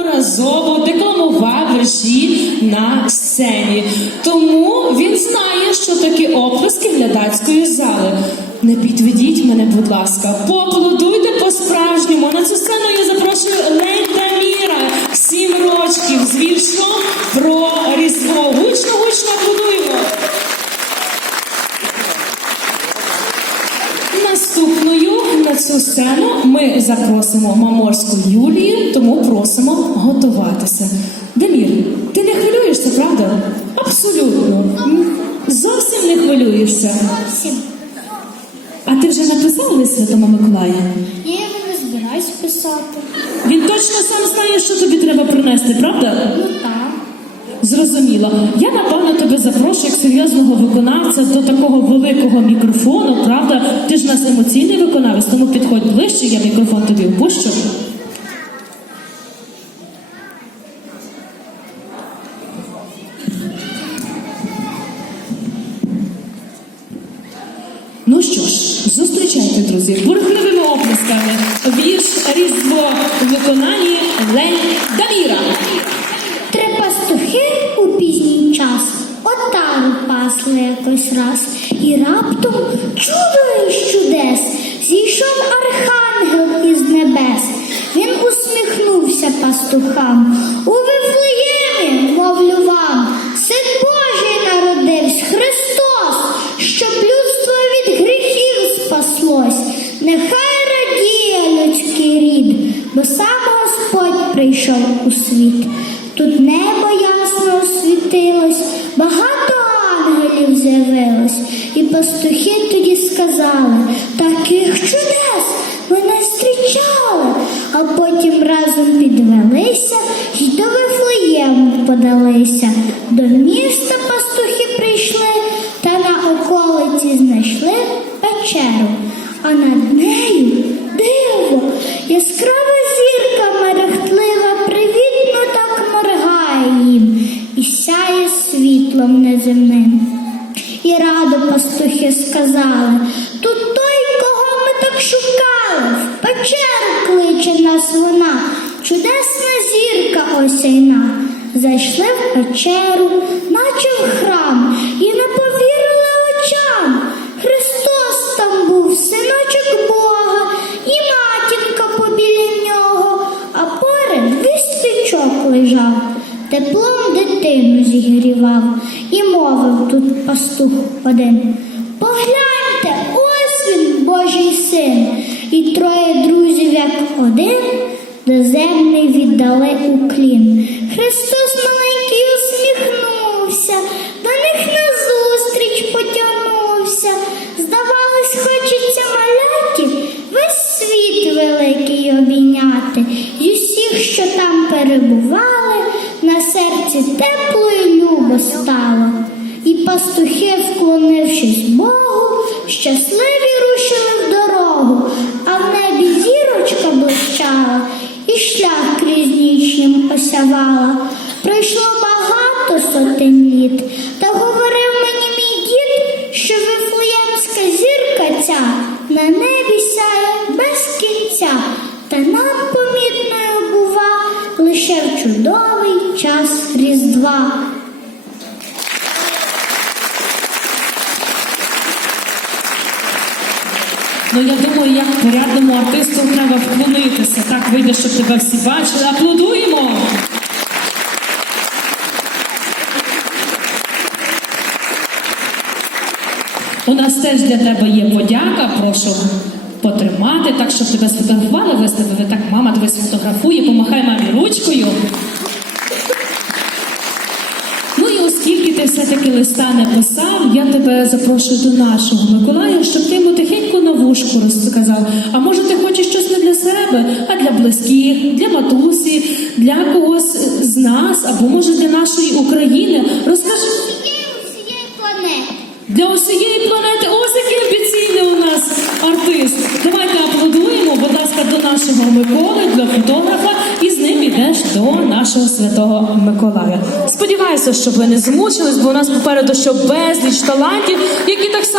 неодноразово декламував вірші на сцені. Тому він знає, що таке оплески глядацької зали. Не підведіть мене, будь ласка, поаплодуйте по-справжньому. На цю сцену я запрошую Лейта Міра, сім рочків з віршом про Різдво. Гучно, гучно аплодуємо. Наступною на цю сцену ми запросимо Маморську Юлію, тому просимо готуватися. Демір, ти не хвилюєшся, правда? Абсолютно. Зовсім не хвилюєшся. А ти вже написав лист Святому Миколаю? Я не збираюсь писати. Він точно сам знає, що тобі треба принести, правда? Ну так. Зрозуміло. Я напевно тебе запрошую як серйозного виконавця до такого великого мікрофону, правда? Ти ж у нас емоційний виконавець, тому підходь ближче, я мікрофон тобі впущу. Ну що ж, зустрічайте, друзі, бурхливими оплесками. Вірш Різдво у виконанні Лень Даміра. Три пастухи у пізній час отару пасли якось раз, і раптом чудо чудес зійшов архангел із небес. Він усміхнувся пастухам. У Вифлеємі, мовлю вам, син Божий народився Христос, щоб людство від гріхів спаслось. Нехай радіє людський рід, бо сам Господь прийшов у світ. Тут небо ясно освітилось, багато ангелів з'явилось, пастухи тоді сказали, таких чудес ми не зустрічали, а потім разом підвелися і до Вифлеєму подалися. До міста пастухи прийшли та на околиці знайшли печеру, а над нею диво, яскрава зірка мерехтлива, привітно так моргає їм і сяє світлом неземним. І радо пастухи сказали, тут той, кого ми так шукали, в печеру кличе нас вона, чудесна зірка осяйна. Зайшли в печеру, наче в храм, і не повірили очам. Христос там був, синочок Бога, і матінка побіля нього, а поряд вістичок лежав, теплом дитину зігрівав, і мовив тут пастух один. Погляньте, ось він, Божий син, і троє друзів, як один, до землі віддали уклін. Христос маленький усміхнувся, до них назустріч потягнувся. Здавалось, хочеться маляті весь світ великий обійняти, і усіх, що там перебували, на серці тепло і любо стало. І пастухи, вклонившись Богу, щасливі рушили в дорогу, а в небі зірочка блищала, і шлях крізь ніч осявала. Пройшло багато сотень літ, та говорив мені мій дід, що вифлеємська зірка ця на небі сяє без кінця, та нам помітною час Різдва. Ну я думаю, як порядному артисту треба вклонитися. Так вийде, щоб тебе всі бачили. Аплодуємо! У нас теж для тебе є подяка. Прошу потримати, так щоб тебе сфотографували, виставили. Так, мама тебе сфотографує, помахай мамі ручкою. Ну і оскільки ти все-таки листа не писав, я тебе запрошую до нашого Миколая, щоб ти йому тихенько на вушку розказав. А може ти хочеш щось не для себе, а для близьких, для матусі, для когось з нас, або може для нашої України. Розкажи Всієї планети. для усієї планети. Ось який амбіційний у нас артист. Давайте аплодуємо, будь ласка, до нашого Миколи, до фотографа, ідеш до нашого святого Миколая. Сподіваюся, що ви не змучились, бо у нас попереду ще безліч талантів, які так само.